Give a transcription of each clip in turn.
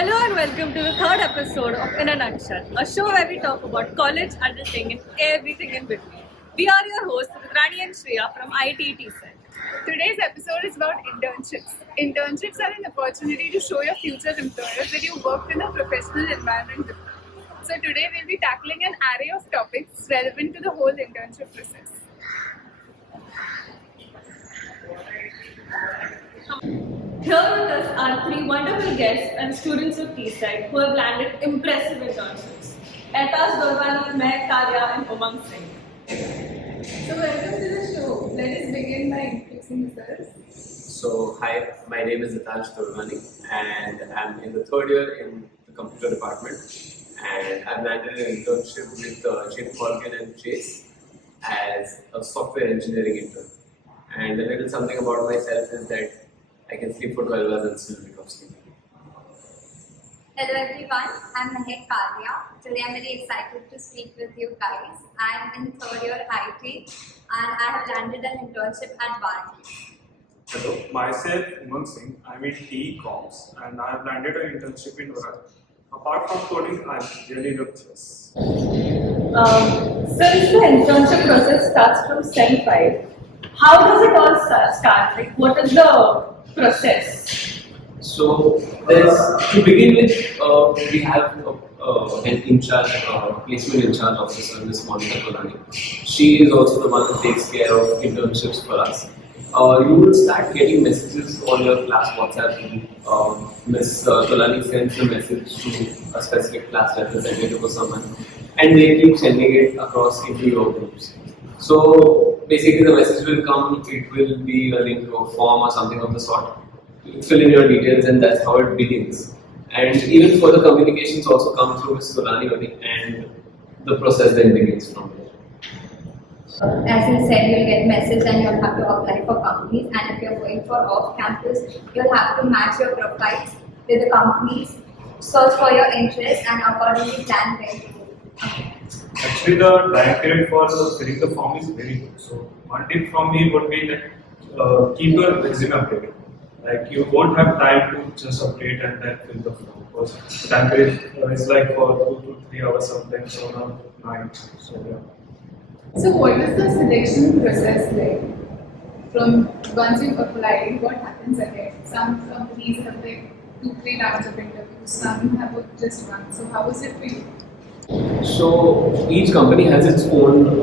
Hello and welcome to the third episode of In a Nutshell, a show where we talk about college, adulting, and everything in between. We are your hosts, Rani and Shreya from IETE TSEC. Today's episode is about internships. Internships are an opportunity to show your future employers that you worked in a professional environment before. So today we'll be tackling an array of topics relevant to the whole internship process. Here with us are three wonderful guests and students of TSEC who have landed impressive internships. Etash Dorwani, Mahek, Karia, and Umang Singh. So welcome to the show. Let us begin by introducing yourselves. So, hi, my name is Etash Dorwani and I'm in the third year in the computer department, and I've landed an internship with JPMC and Chase as a software engineering intern. And a little something about myself is that I can sleep for 12 hours and still become sleepy. Hello everyone, I'm Mahek Karia. Today I'm very excited to speak with you guys. I'm in third year IT and I have landed an internship at Barclays. Hello, myself Umang Singh. I'm in TE Comms and I have landed an internship in Oracle. Apart from coding, I'm really love chess. Since the internship process starts from Sem 5, how does it all start? Like, what is the process? So, to begin with, we have an placement in charge officer, Ms. Monica Tolani. She is also the one who takes care of internships for us. You will start getting messages on your class WhatsApp group. Ms. Tolani sends the message to a specific class representative or someone, and they keep sending it across into your groups. So basically the message will come, it will be a link to a form or something of the sort. You fill in your details and that's how it begins. And even further communications also come through Ms. Tolani and the process then begins from there. As you said, you'll get message and you'll have to apply for companies, and if you're going for off-campus, you'll have to match your profiles with the companies, search for your interests and accordingly plan where to go. Actually, the time period for filling the form is very good. So, one tip from me would be that keep your resume updated. Like, you won't have time to just update and then fill the form, because the time period is like for 2 to 3 hours sometimes on a night. So, yeah. So what is the selection process like? From once you've applied, what happens ahead? Some companies have like 2-3 rounds of interviews, some have just one. So how was it for you? So each company has its own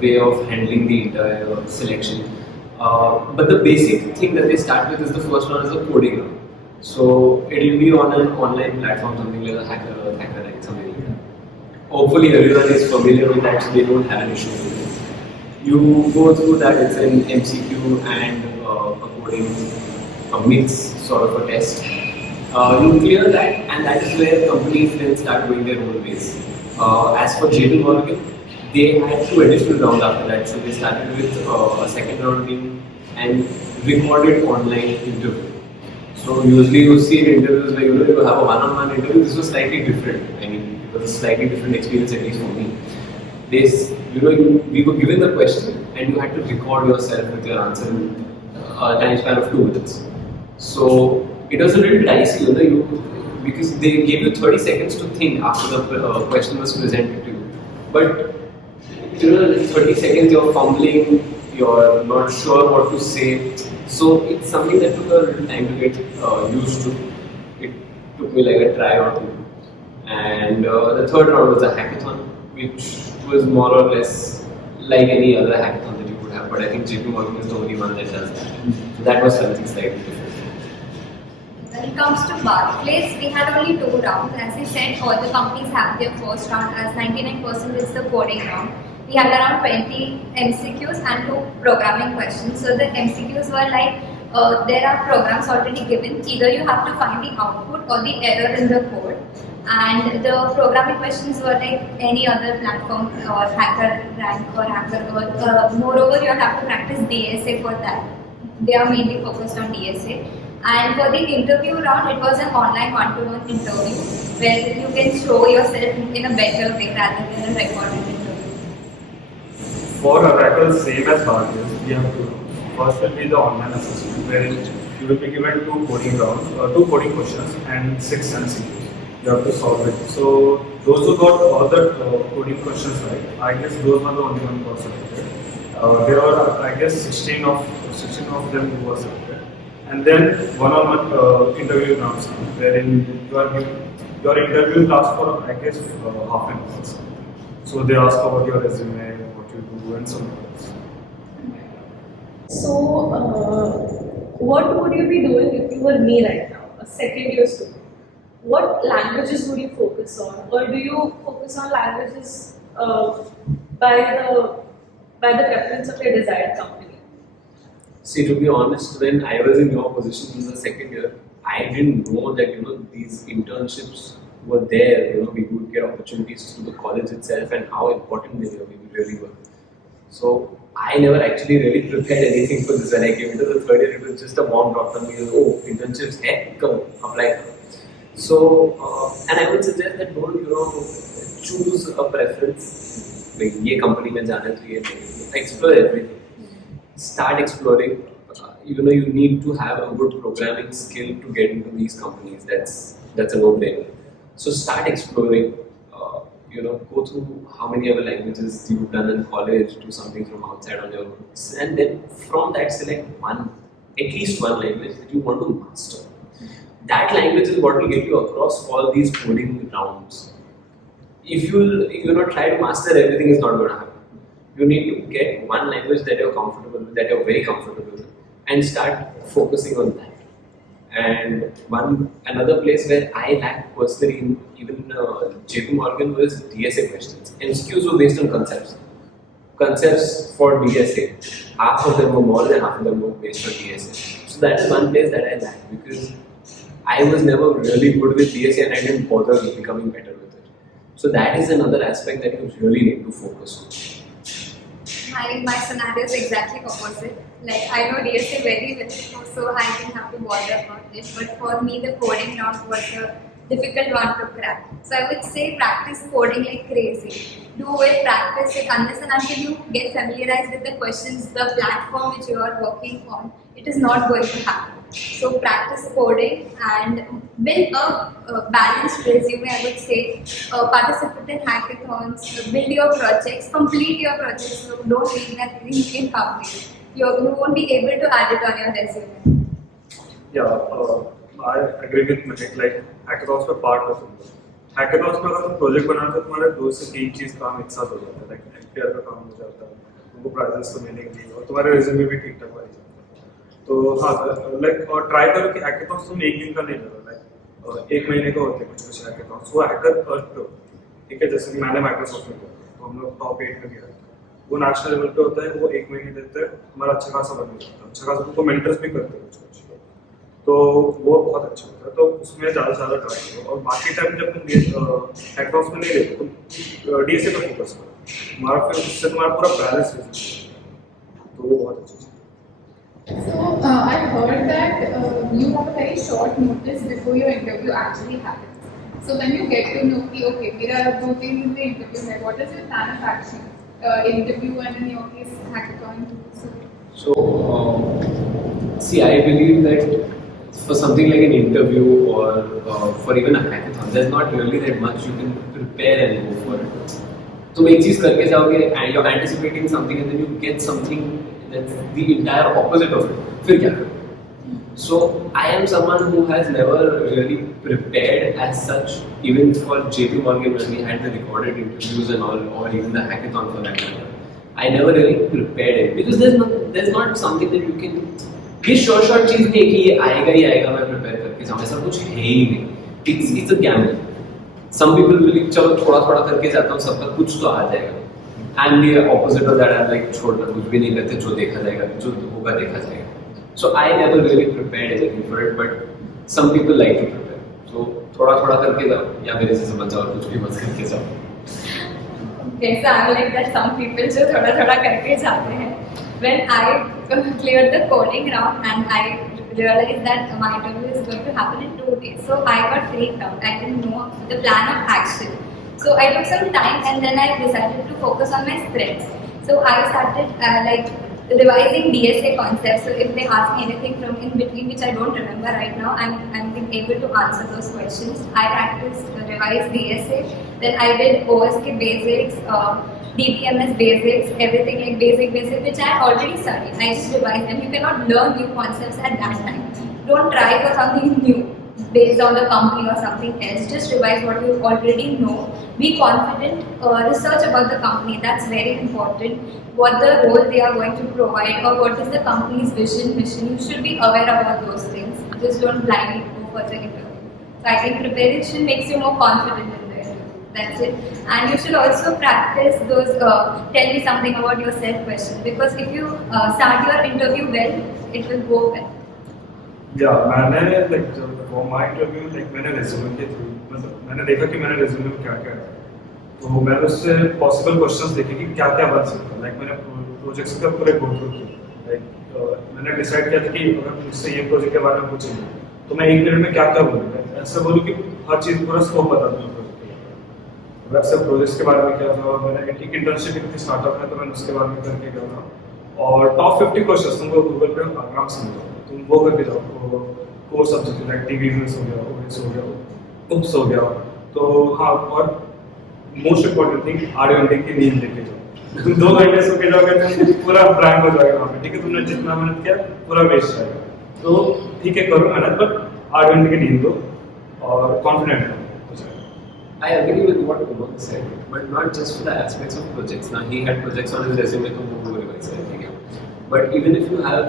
way of handling the entire selection. But the basic thing that they start with is the first one is a coding round. So it will be on an online platform, something like a hacker, something like that. Hopefully everyone is familiar with that, so they don't have an issue with it. You go through that, it's an MCQ and a coding, a mix sort of a test. You clear that, and that is where companies then start going their own ways. As for JPMC, they had 2 additional rounds after that. So they started with a second round and recorded online interview. So usually you see in interviews where you have a one-on-one interview. This was slightly different. I mean, it was a slightly different experience, at least for me. We were given the question and you had to record yourself with your answer in a time span of 2 minutes. So it was a little dicey, because they gave you 30 seconds to think after the question was presented to you. But 30 seconds you're fumbling, you're not sure what to say. So it's something that took a little time to get used to. It took me like a try or 2. And the third round was a hackathon, which was more or less like any other hackathon that you would have. But I think JPMC is the only one that does that. So that was something slightly different. When it comes to Barclays, we had only 2 rounds. As we said, all the companies have their first round, as 99% is the coding round. We had around 20 MCQs and 2 programming questions. So the MCQs were like, there are programs already given. Either you have to find the output or the error in the code. And the programming questions were like any other platform or hacker rank or hacker world. Moreover, you have to practice DSA for that. They are mainly focused on DSA. And for the interview round, it was an online one-to-one interview where you can show yourself in a better way rather than a recorded interview. For Oracle, same as Barclays, we have 2 rounds. First will be the online assessment, wherein you will be given two coding questions and 6 MCQs. You have to solve it. So those who got all the coding questions right, I guess those were the only one who got selected. There are, I guess, 16 of them who were selected. And then one-on-one interview rounds, wherein your interview lasts for, I guess, half an hour. So they ask about your resume, what you do, and some others. So, what would you be doing if you were me right now, a second year student? What languages would you focus on, or do you focus on languages by the preference of your desired company? See, to be honest, when I was in your position in the second year, I didn't know that these internships were there. We would get opportunities through the college itself, and how important they really were. So I never actually really prepared anything for this. When I came into the third year, it was just a bomb dropped on me. Oh, internships, come apply. So, and I would suggest that don't choose a preference. Like, ये company में जाना चाहिए. Explore everything. Start exploring. You need to have a good programming skill to get into these companies. That's a no-brainer. So start exploring. Go through how many other languages you've done in college, do something from outside on your own, and then from that select at least one language that you want to master. That language is what will get you across all these coding rounds. If you try to master everything, is not going to happen. You need to get one language that you're comfortable with, that you're very comfortable with, and start focusing on that. And another place where I lacked personally in even JPMorgan was DSA questions. MCQs were based on concepts. Concepts for DSA. Half of them were more than half of them were based on DSA. So that is one place that I lacked, because I was never really good with DSA and I didn't bother becoming better with it. So that is another aspect that you really need to focus on. My scenario is exactly opposite. Like, I know DSA very well, so I didn't have to bother about it. But for me, the coding round was a difficult one to crack. So I would say practice coding like crazy. Do it, practice it, unless and until you get familiarized with the questions, the platform which you are working on, it is not going to happen. So practice coding and build a balanced resume, I would say. Participate in hackathons, build your projects, complete your projects. So don't leave that incomplete. You won't be able to add it on your resume. Yeah, I agree with Mahek. Like, hackathons were part of it. Hackathons में अगर तुम project बनाते हो, तुम्हारे 2 से 3 चीज काम एक साथ हो जाता है. लाइक एफटीआर का काम हो जाता है, तुमको प्राइजेस तो मिलेंगे और तुम्हारे रिज्यूमे भी ठीक ठाक बन जाता है. तो हाँ, लाइक और ट्राई करो कि हैकेथॉन्स तुम एक दिन का नहीं करो. लाइक 1 महीने का होते हैं कुछ हैकेथॉन्स. वो हैकर अर्थ पे होते हैं. ठीक है, जैसे कि मैंने माइक्रोसॉफ्ट में किया, तो हम लोग टॉप 8 में गया. वो नेशनल लेवल पे होता है, वो 1 महीने देते हैं, हमारा अच्छा खासा बन जाता है. अच्छा खासा तुमको मेंटर्स भी करते हैं कुछ, तो वो बहुत अच्छा होता है. तो उसमें ज़्यादा ट्राई करो. और बाकी टाइम जब तुम हैकेथॉन्स में नहीं रहते, तुम डीएसए पे फोकस करो. हमारा फिर उससे तुम्हारा पूरा बैलेंस हो जाता है. तो वो बहुत अच्छा है. So I heard that you have a very short notice before your interview actually happens. So when you get to know, okay, there are 2 things in the interview, like what is your plan of action? Interview and in your case hackathon. So see, I believe that for something like an interview or for even a hackathon, there's not really that much you can prepare and go for it. तुम एक चीज करके जाओगे and you're anticipating something and then you get something that's the entire opposite of it. फिर क्या करोगे? So I am someone who has never really prepared as such, even for JPMorgan when we had the recorded interviews and all, or even the hackathon for that matter. I never really prepared it because there's not something that you can. ये short चीज नहीं है कि ये आएगा ही आएगा मैं prepare करके जाऊँ, ऐसा कुछ है ही नहीं. It's a gamble. Some people believe चलो थोड़ा करके जाता हूँ, सबका कुछ तो आ जाएगा. I'm the opposite of that. I'm like छोड़ना कुछ भी नहीं करते, जो देखा जाएगा, जो होगा देखा जाएगा. So I never really prepared anything for it, but some people like to prepare. So थोड़ा करके जाओ या मेरे से समझ जाओ, कुछ भी मत करके जाओ. Okay, so I'm like that. Some people जो थोड़ा करके जाते हैं. When I cleared the coding round and I realized that my interview is going to happen in 2 days, so I got freaked out. I didn't know the plan of action. So I took some time and then I decided to focus on my sprints. So I started revising DSA concepts. So if they ask me anything from in between which I don't remember right now, I'm being able to answer those questions. I practiced revised DSA, then I did OSK basics, DPMS basics, everything like basic, which I had already studied. I just revised them. You cannot learn new concepts at that time. Don't try for something new based on the company or something else. Just revise what you already know. Be confident. Research about the company. That's very important. What the role they are going to provide, or what is the company's vision, mission. You should be aware about those things. Just don't blindly go for the interview. So I think preparation makes you more confident in the interview. That's it. And you should also practice those tell me something about yourself questions, because if you start your interview well, it will go well. Yeah, मैंने for my interview मैंने resume के through मतलब मैंने देखा कि मैंने resume में क्या क्या है, तो मैंने उससे possible questions देखे कि क्या क्या बन सकता है. मैंने projects का पूरे go through किया. मैंने decide किया था कि अगर मुझसे ये project के बारे में पूछेंगे तो मैं एक मिनट में क्या क्या बोलूँगा. ऐसा बोलूँ कि हर चीज़ पूरा scope बता दूँ project के बारे में. वैसे projects के बारे में क्या था, मैंने एक internship की थी startup में, तो मैंने उसके बारे में करके गया था. और top 50 questions तुमको Google पे आराम से मिल जाओ, तुम वो करके जाओ. Core subject like TV business हो गया, ओएस हो गया, उप्स हो गया. तो हाँ, और मोस्ट इम्पोर्टेंट थिंग 8 घंटे की नींद लेके जाओ. तुम 2 घंटे सो के जाओगे पूरा ब्लैंक हो जाएगा वहाँ पे. ठीक है, तुमने जितना मेहनत किया पूरा वेस्ट जाएगा. तो ठीक है, करो मेहनत, बट 8 घंटे की नींद दो और कॉन्फिडेंट हो जाएगा. I agree with what Umang said, but not just for the aspects of projects. Now he had projects on his resume, तो वो revise करेंगे. But even if you have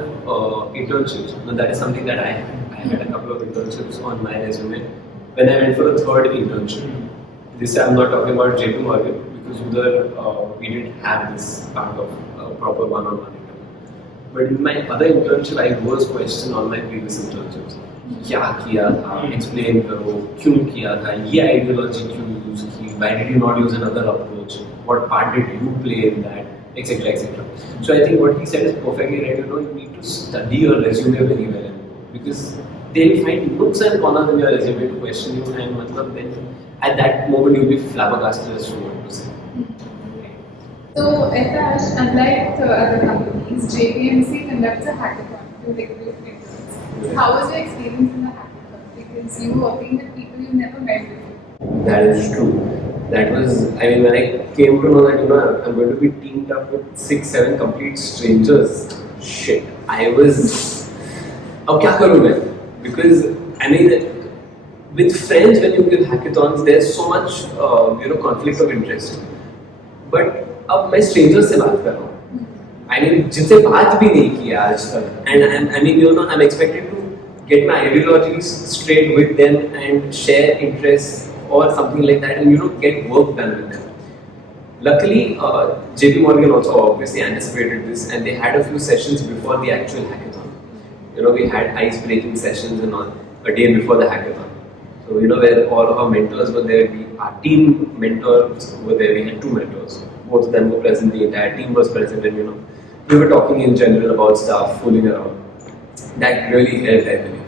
internships, now that is something that I had. I had a couple of internships on my resume. When I went for the third internship, this I'm not talking about JP Morgan, because we didn't have this part of proper one-on-one interview. But in my other internship, I was questioned on my previous internships. क्या किया था, explain करो, क्यों किया था, ये ideology क्यों use की, why did you not use another approach, what part did you play in that, etc. etc. So I think what he said is perfectly right. You need to study your resume very well, because they'll find nooks and corners in your resume to question you, and then at that moment you'll be flabbergasted as to what to say. So, Etash, unlike other companies, JPMC conducts a hackathon to recruit interns. How was your experience in the hackathon? Because you were working with people you never met before. That is true. That was, I mean, when I came to know that, I'm going to be teamed up with 6-7 complete strangers, shit, I was, अब क्या करूँ मैं? Because, I mean, with friends when you give hackathons, there's so much, conflict of interest. But अब मैं strangers से बात कर रहा हूँ. I mean, जिनसे बात भी नहीं किया आज तक. And I mean, I'm expected to get my ideologies straight with them and share interests or something like that, and get work done with them. Luckily, JP Morgan also obviously anticipated this, and they had a few sessions before the actual hackathon. We had ice-breaking sessions and all a day before the hackathon. So where all of our mentors were there, our team mentors were there. We had 2 mentors. Both of them were present. The entire team was present, and we were talking in general about stuff, fooling around. That really helped, I believe.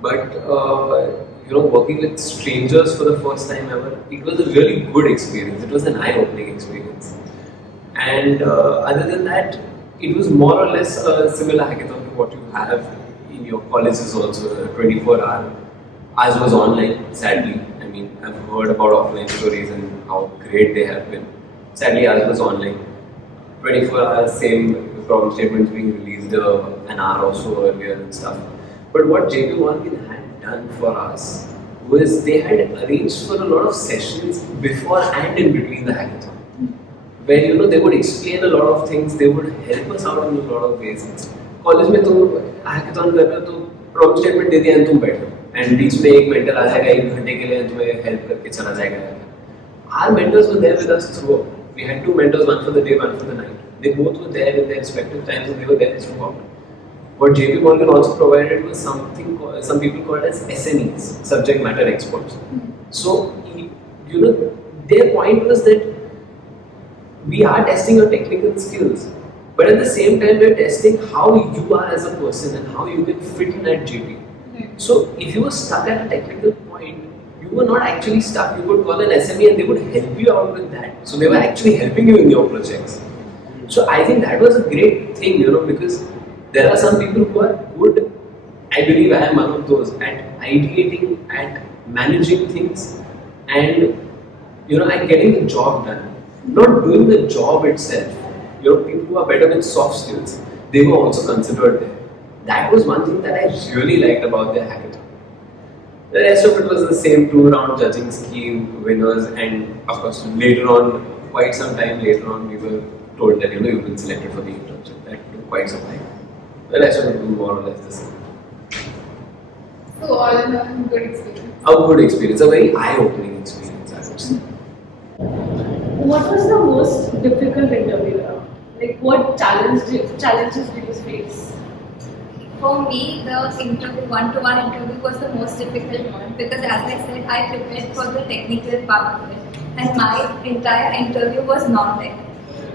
But working with strangers for the first time ever, it was a really good experience. It was an eye-opening experience. And other than that, it was more or less a similar hackathon to what you have in your colleges also, 24-hour. Ours was online, sadly. I mean, I've heard about offline stories and how great they have been. Sadly, ours was online. 24 hours, same problem statements being released an hour or so earlier and stuff. But what JP Morgan had done for us was they had arranged for a lot of sessions before and in between the hackathon, where they would explain a lot of things, they would help us out in a lot of ways. College में तुम hackathon कर रहे हो तो problem statement दे दिया and तुम बैठो, and बीच में एक mentor आ जाएगा 1 घंटे के लिए तुम्हें help करके चला जाएगा. Our mentors were there with us throughout. We had 2 mentors, one for the day, one for the night. They both were there in their respective times, and they were there throughout. What JP Morgan also provided was something some people called as SMEs, subject matter experts. So, their point was that we are testing your technical skills, but at the same time, we are testing how you are as a person and how you can fit in at JP. So, if you were stuck at a technical point, you were not actually stuck. You could call an SME and they would help you out with that. So, they were actually helping you in your projects. So I think that was a great thing, because there are some people who are good. I believe I am one of those at ideating, at managing things, and and getting the job done. Not doing the job itself. People who are better with soft skills, they were also considered there. That was one thing that I really liked about their hackathon. The rest of it was the same 2-round judging scheme, winners, and of course later on, quite some time later on, we were told that you've been selected for the internship. That took quite some time. The rest of it was more or less the same. So all in all, good experience. A good experience, a very eye-opening experience, I would say. What was the most difficult interview round? Like what challenges did you face? For me, the one-to-one interview was the most difficult one because, as I said, I prepared for the technical part of it, and my entire interview was non-tech.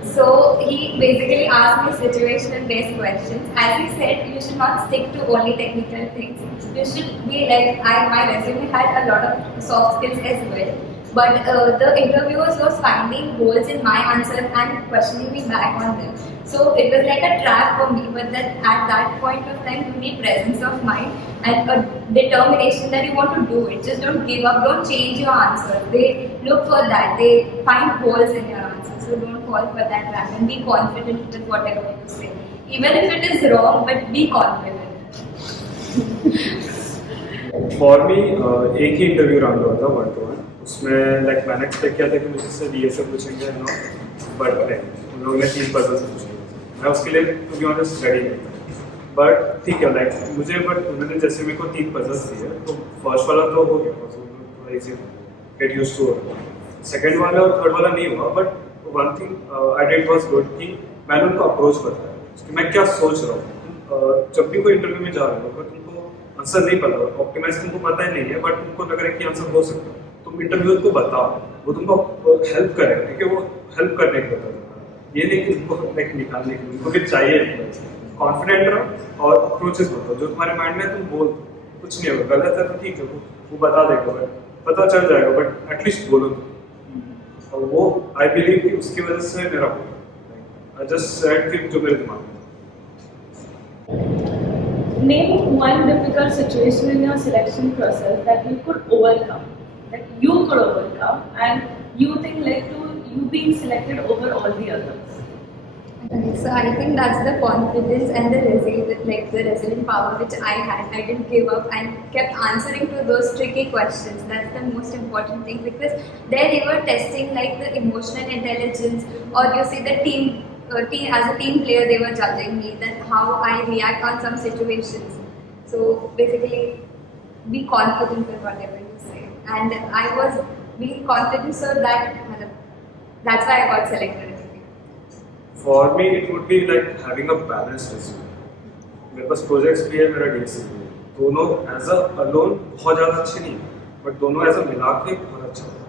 So he basically asked me situational-based questions. As he said, you should not stick to only technical things. You should be like my resume had a lot of soft skills as well. But the interviewers was finding holes in my answer and questioning me back on them. So it was like a trap for me. But then at that point of time, you need presence of mind and a determination that you want to do it. Just don't give up. Don't change your answer. They look for that. They find holes in your answer. So don't fall for that trap and be confident with whatever you say. Even if it is wrong, but be confident. For me एक ही interview round हुआ था 1-to-1. उसमें like मैंने expect किया था कि मुझसे ये सब पूछेंगे बट नहीं, उन लोगों ने 3 पजल्स पूछे. मैं उसके लिए टू बी ऑनेस्ट रेडी नहीं था. बट ठीक है, लाइक मुझे बट उन्होंने जैसे मेरे को 3 पजल्स दिए तो फर्स्ट वाला तो हो गया, थोड़ा easy get used to. Second वाला और थर्ड वाला नहीं हुआ. But one thing I did was good कि मैंने उनको अप्रोच बताया कि मैं क्या सोच रहा हूँ. जब भी कोई इंटरव्यू में जा रहे हो अगर तुमको आंसर नहीं पता, ऑप्टिमाइज तुमको पता ही नहीं है, बट तुमको लग रहा है कि आंसर हो सकता है, तुम इंटरव्यूअर को बताओ, वो तुमको हेल्प करेगा क्योंकि वो हेल्प करने के लिए. ये नहीं कि तुमको लाइक निकालने के लिए, उनको भी चाहिए. कॉन्फिडेंट रहो और अप्रोचेस बताओ. जो तुम्हारे माइंड में है तुम बोल, कुछ नहीं होगा. गलत है तो ठीक है, वो बता देगा, पता चल जाएगा, बट एटलीस्ट बोलो. और वो आई बिलीव कि उसकी वजह से मेरा आई जस्ट सेड कि जो मेरे दिमाग में. Name one difficult situation in your selection process that you could overcome, and you think led to you being selected over all the others. Okay, so I think that's the confidence and the resilient power which I had. I didn't give up and kept answering to those tricky questions. That's the most important thing because there they were testing like the emotional intelligence, or you see the team as a team player, they were judging me that how I react on some situations. So basically, be confident with whatever you say. And I was being confident, so that's why I got selected. For me, it would be like having a balanced resume. मेरे पास projects भी है, मेरा DC भी है. दोनों as a alone बहुत ज़्यादा अच्छे नहीं, बट दोनों एज अ मिला के बहुत अच्छा होगा.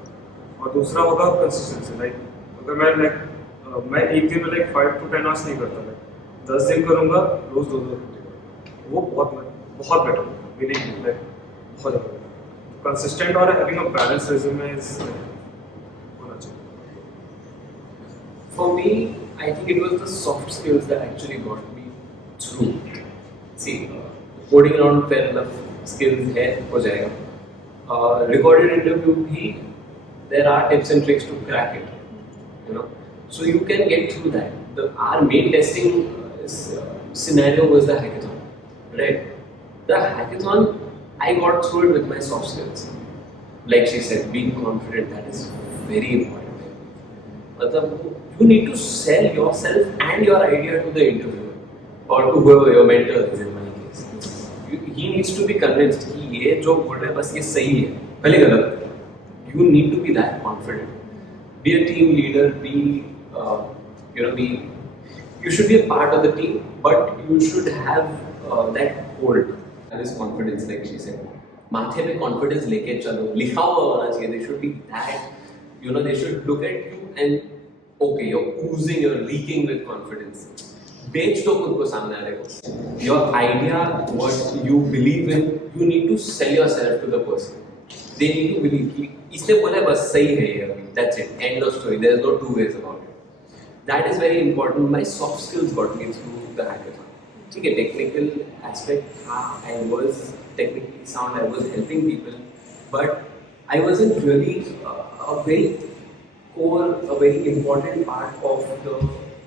और दूसरा होगा कंसिस्टेंसी. लाइक अगर मैं एक दिन में लाइक 5 to 10 आवर्स नहीं करता, लाइक 10 दिन करूँगा, रोज 2 घंटे करूँगा, वो बहुत बेटर होगा. मीनिंग लाइक बहुत ज़्यादा कंसिस्टेंट और having a balance resume is होना चाहिए. For me, I think it was the soft skills that actually got me through. See, coding around fair enough skills है, हो जाएगा. Recorded interview भी, there are tips and tricks to crack it, So you can get through that. Our main testing scenario was the hackathon, right? The hackathon, I got through it with my soft skills. Like she said, being confident, that is very important. You need to sell yourself and your idea to the interviewer or to whoever your mentor is in my case. He needs to be convinced कि ये जो बोल रहा है बस ये सही है, पहले गलत है. You need to be that confident. Be a team leader. You should be a part of the team, but you should have that hold. This confidence, like she said. माथे पे confidence लेके चलो, लिखा हुआ होना चाहिए. They should be that. They should look at you and okay, you're oozing, you're leaking with confidence. बेच तो खुद को सामने आ रहे हो. Your idea, what you believe in, you need to sell yourself to the person. They need to believe कि इसने बोला बस सही है ये. That's it. End of story. There's no two ways about it. that is very important. My soft skills got me through the hackathon. Okay, technical aspect, I was technically sound, I was helping people, but I wasn't really a very core, a very important part of the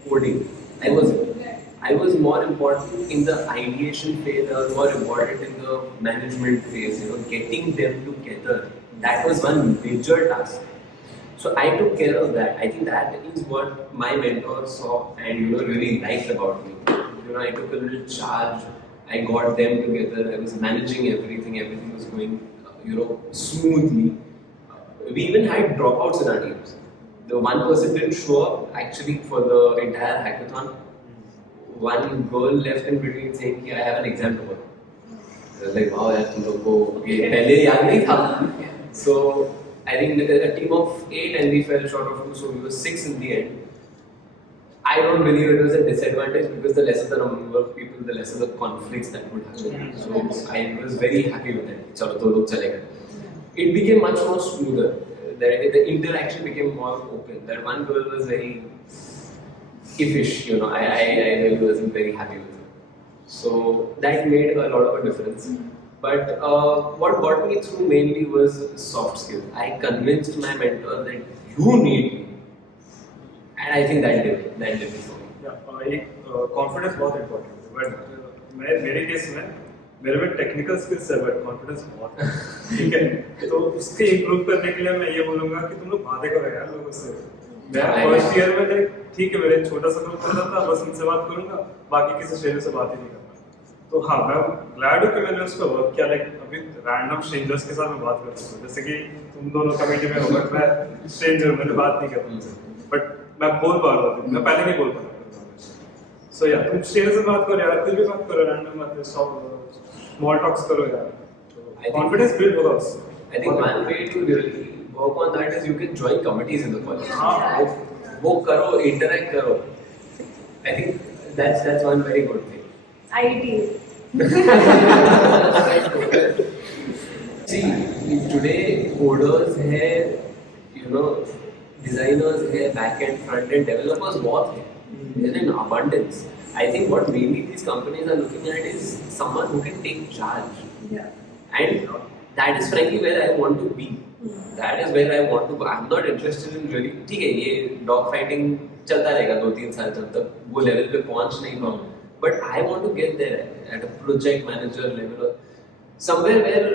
coding. I was more important in the ideation phase, I was more important in the management phase, getting them together. That was one major task. So I took care of that. I think that is what my mentor saw and really liked about me. I took a little charge. I got them together. I was managing everything. Everything was going, smoothly. We even had dropouts in our teams. The one person didn't show up actually for the entire hackathon. One girl left in between saying, "I have an exam tomorrow." I was like, "Wow, yaar, tum log ko ye pehle yaad nahi tha." So I think a team of 8 and we fell short of 2, so we were 6 in the end. I don't believe it was a disadvantage because the lesser the number of people, the lesser the conflicts that would happen. So I was very happy with it. Chalo, 2 log chalega. It became much more smoother. The interaction became more open. That one girl was very iffish, I really wasn't very happy with her. So that made a lot of a difference. But what got me through mainly was soft skills. I convinced my mentor that you need me. And I think that did it for me. Yeah, confidence बहुत important है. But मेरे case में मेरे में technical skills है but confidence बहुत है. ठीक है, तो उसके इम्प्रूव करने के लिए मैं ये बोलूँगा कि तुम लोग बातें करो यार लोगों से. मैं फर्स्ट ईयर में ठीक है, मेरे छोटा सा ग्रुप होता था, बस उनसे बात करूँगा, बाकी किसी स्ट्रेंजर से बात ही नहीं करता. तो हाँ, मैं ग्लैड हूँ कि मैंने उस पर वर्क किया. अभी रैंडम स्ट्रेंजर्स के साथ मैं बात कर सकता हूँ, जैसे कि तुम दोनों कमेटी में हो, बट मैं स्ट्रेंजर हूँ, मैंने बात नहीं कर उनसे, बट मैं बोल पा रहा हूँ, मैं पहले नहीं बोल पा रहा. सो यार, तुम स्ट्रेंजर से बात करो यार, कुछ भी बात करो, रैंडम बातें, स्मॉल टॉक्स करो यार, कॉन्फिडेंस बिल्ड होगा उससे. I think one way to really work on that is you can join committees in the college. वो करो, interact करो. I think that's one very good thing. IETE. See, today coders है, designers है, back-end, front-end, developers बहुत है. There's an abundance. I think what mainly these companies are looking at is someone who can take charge. Yeah. And that is frankly where I want to be. That is where I want to go. I'm not interested in really. ठीक है, ये dog fighting चलता रहेगा 2-3 साल जब तक वो level पे पहुंच नहीं पाऊँ. But I want to get there at a project manager level, or somewhere where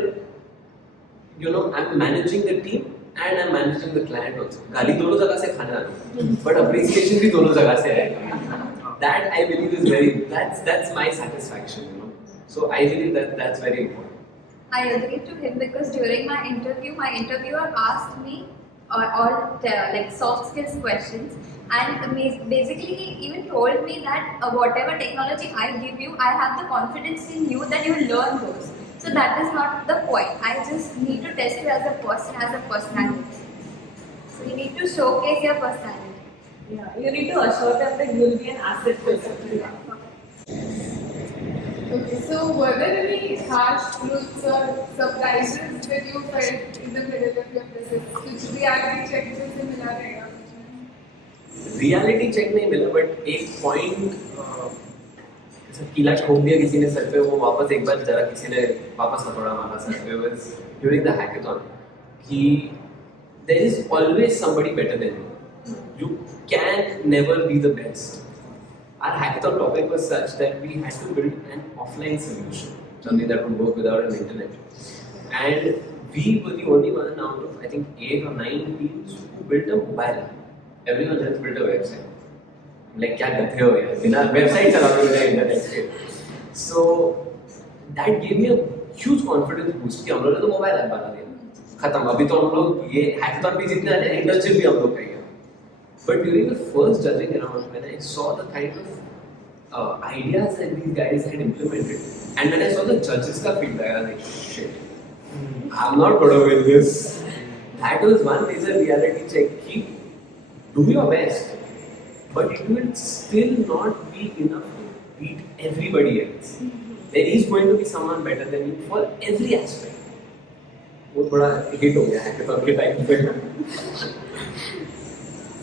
I'm managing the team and I'm managing the client also. गाली दोनों जगह से खाना है, but appreciation भी दोनों जगह से आएगा. That I believe is that's my satisfaction. So I believe that's very important. I agree to him because during my interviewer asked me all like soft skills questions, and basically he even told me that whatever technology I give you, I have the confidence in you that you will learn those. So that is not the point. I just need to test you as a person, as a personality. So you need to showcase your personality. Yeah, you need to assure them that you will be an asset to them. Okay, so were there any harsh truths or surprises that you felt in the middle of your process? कुछ reality check जैसे मिला रहेगा? Reality check नहीं मिला, but एक point ऐसा कीला ठोक दिया किसी ने सर पे, वो वापस एक बार जरा किसी ने वापस हथौड़ा मारा सर पे. Was during the hackathon कि there is always somebody better than you. You can never be the best. Our hackathon topic was such that we had to build an offline solution, something that would work without an internet. And we were the only one out of, I think, 8 or 9 teams who built a mobile app. Everyone else built a website. Like, क्या गधे हो यार, बिना website चलाते हुए internet के. So that gave me a huge confidence boost कि हम लोगों ने तो mobile app बना दिया. खत्म. अभी तो हम लोग ये hackathon भी जीतने वाले हैं, internship भी हम लोग करेंगे. But during the first judging round, when I saw the kind of ideas that these guys had implemented, and when I saw the judges' feedback, I was like, shit, I'm not going to win this. That was one major reality check. Do your best, but it will still not be enough to beat everybody else. There is going to be someone better than you for every aspect. वो बड़ा hit हो गया hackathon के time पे.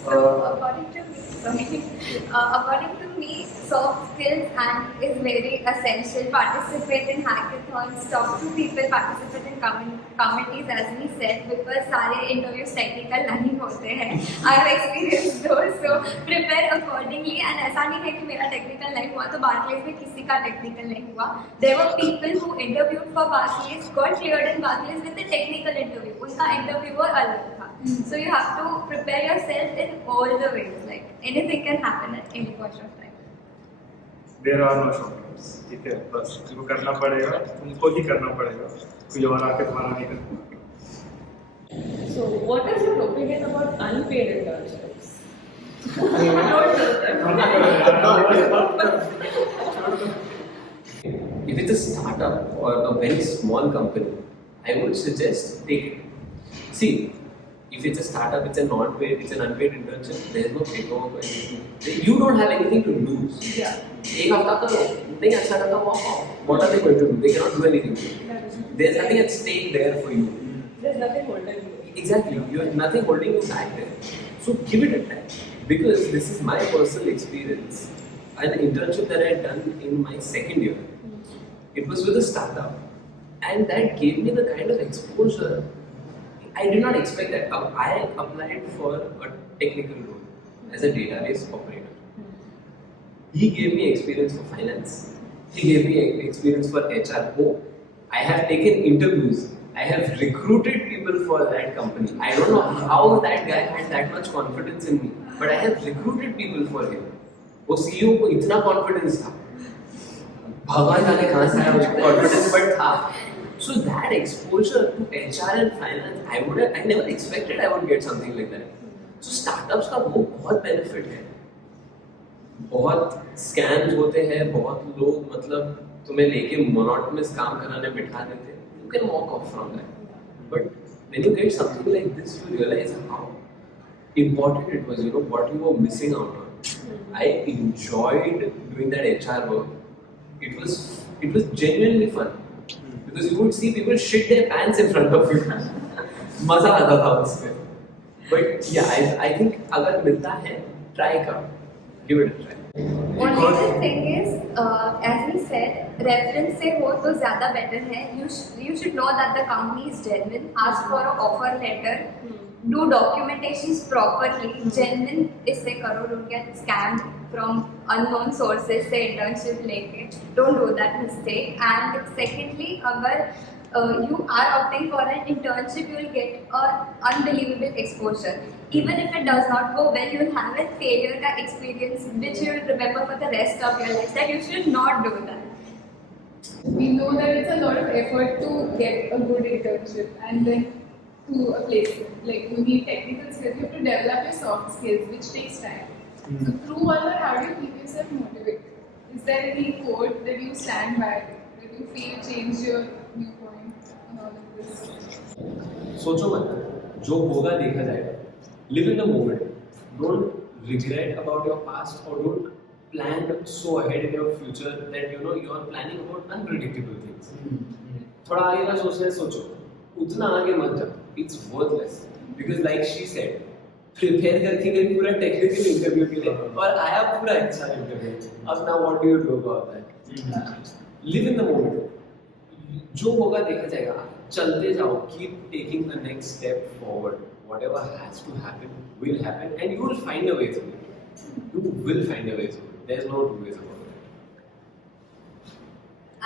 So according to me, according to me, soft skills and is very essential. Participate in hackathons, talk to people, participate in committees, as we said, because सारे interviews technical नहीं होते हैं. I have experienced those, so prepare accordingly. And ऐसा नहीं है कि मेरा technical नहीं हुआ तो Barclays में किसी का technical नहीं हुआ. There were people who interviewed for Barclays, got cleared in Barclays with a technical interview. उनका interviewer अलग था. So you have to prepare yourself in all the ways. Like anything can happen at any point of time. There are no shortcuts. ठीक है, बस तुमको करना पड़ेगा, तुमको ही करना पड़ेगा. कोई और आके तुम्हारा नहीं करेगा. So, what is your opinion about unpaid internships? If it's a startup or a very small company, I would suggest take it. See, if it's a startup, it's a non-paid, it's an unpaid internship. There's no paperwork or anything. You don't have anything to lose. Yeah. एक हफ्ता करो, नहीं अच्छा लगा walk off. What are they going to do? They cannot do anything. There's nothing at stake there for you. There's nothing holding you. Exactly, you have nothing holding you back there. So give it a try. Because this is my personal experience. An internship that I had done in my second year. It was with a startup. And that gave me the kind of exposure I did not expect that. I applied for a technical role as a database operator. He gave me experience for finance. He gave me experience for HR. Oh, I have taken interviews. I have recruited people for that company. I don't know how that guy had that much confidence in me, but I have recruited people for him. वो CEO को इतना confidence था. भगवान जाने कहाँ से आया उसको confidence, but था. So that exposure to HR and finance, I never expected I would get something like that. So startups का वो बहुत benefit है. बहुत scams होते हैं, बहुत लोग मतलब तुम्हें लेके monotonous काम कराने बिठा देते हैं. You can walk off from that. But when you get something like this, you realize how important it was. You know what you were missing out on. I enjoyed doing that HR work. It was genuinely fun. Because you would see people shit their pants in front of you. मजा आता था उसमें. But yeah, I think अगर मिलता है, try करो. Give it a try. Only the thing is, as we said, reference से हो तो ज़्यादा better है. You should know that the company is genuine. Ask for an offer letter. Do documentations properly. Genuine इससे करो. Don't get scammed from unknown sources से internship लेके. Don't do that mistake. And secondly, अगर you are opting for an internship, you will get an unbelievable exposure. Even if it does not go well, you will have a failure का experience which you will remember for the rest of your life. That you should not do that. We know that it's a lot of effort to get a good internship and then to a placement. Like you need technical skills, you have to develop your soft skills, which takes time. So through all that, how do you keep yourself motivated? Is there any quote that you stand by, that you feel change your viewpoint on all of this? सोचो मत, जो होगा देखा जाएगा. Live in the moment. Don't regret about your past or don't plan so ahead in your future that you know you are planning about unpredictable things. थोड़ा आगे का सोचना है सोचो. उतना आगे मत जाओ. It's worthless. Because like she said, prepare करके गई पूरा टेक्निकल इंटरव्यू के लिए और आया पूरा अच्छा इंटरव्यू. अब now what do you do about that? Live in the moment. जो होगा देखा जाएगा. चलते जाओ. Keep taking the next step forward. Whatever has to happen will happen, and you will find a way through it. You will find a way through it. There's no two ways about it.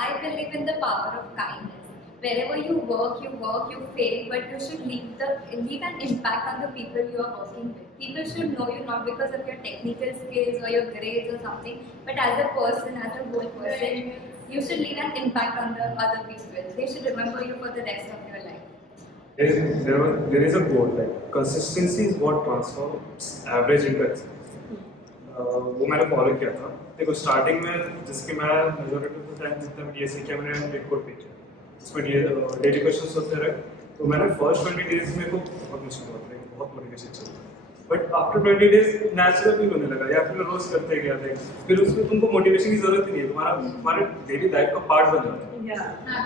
I believe in the power of kindness. Wherever you work, you fail, but you should leave an impact on the people you are working with. People should know you not because of your technical skills or your grades or something, but as a person, as a whole person, you should leave an impact on the other people. They should remember you for the rest of your life. There is a quote like consistency is what transforms average into excellence. वो मैंने follow किया था. देखो starting में जिसकी मैं majority of the time जितना भी ये सीखा मैंने एक कोड पिक किया. उसमें डेली क्वेश्चंस होते रहे. तो मैंने फर्स्ट 20 डेज में को बहुत मुश्किल होता है, बहुत मोटिवेशन चलता है. But after 20 days natural feel होने लगा या फिर रोज करते गया थे. फिर उसमें तुमको मोटिवेशन की जरूरत ही नहीं है. तुम्हारे डेली लाइफ का पार्ट बन जाता है.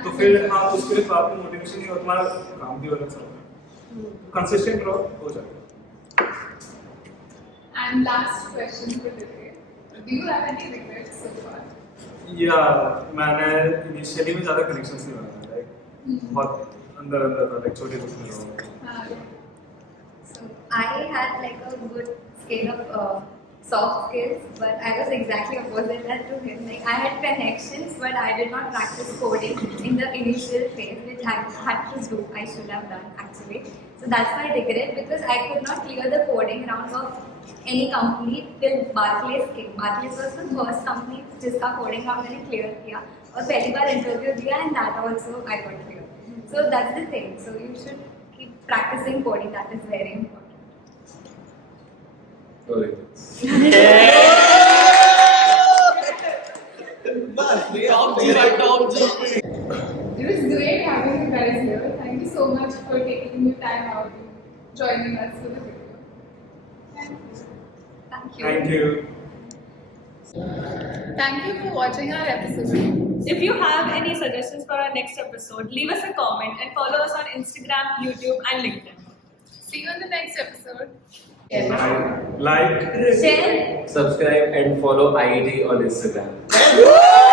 तो फिर हाँ उसके लिए आपको मोटिवेशन नहीं और तुम्हारा काम भी अलग चलता है. कंसिस्टेंट रहो, हो जाएगा. And last question for today. Do you have any regrets so far? Yeah, मैंने initially में ज़्यादा connections नहीं बनाया, like बहुत अंदर था, like छोटे छोटे लोग. So I had like a good scale of soft skills, but I was exactly opposite that to him. Like I had connections, but I did not practice coding in the initial phase, which I had to do. I should have done actually. So that's my regret because I could not clear the coding round of any company till Barclays came. Barclays was the first company जिसका coding round मैंने clear किया और पहली बार interview दिया and that also I got clear. So that's the thing. So you should keep practicing coding. That is very important. It was great having you guys here. Thank you so much for taking your time out and joining us for the video. Thank you. Thank you. Thank you for watching our episode. If you have any suggestions for our next episode, leave us a comment and follow us on Instagram, YouTube, and LinkedIn. See you in the next episode. Like. Share. Subscribe and follow IET on Instagram.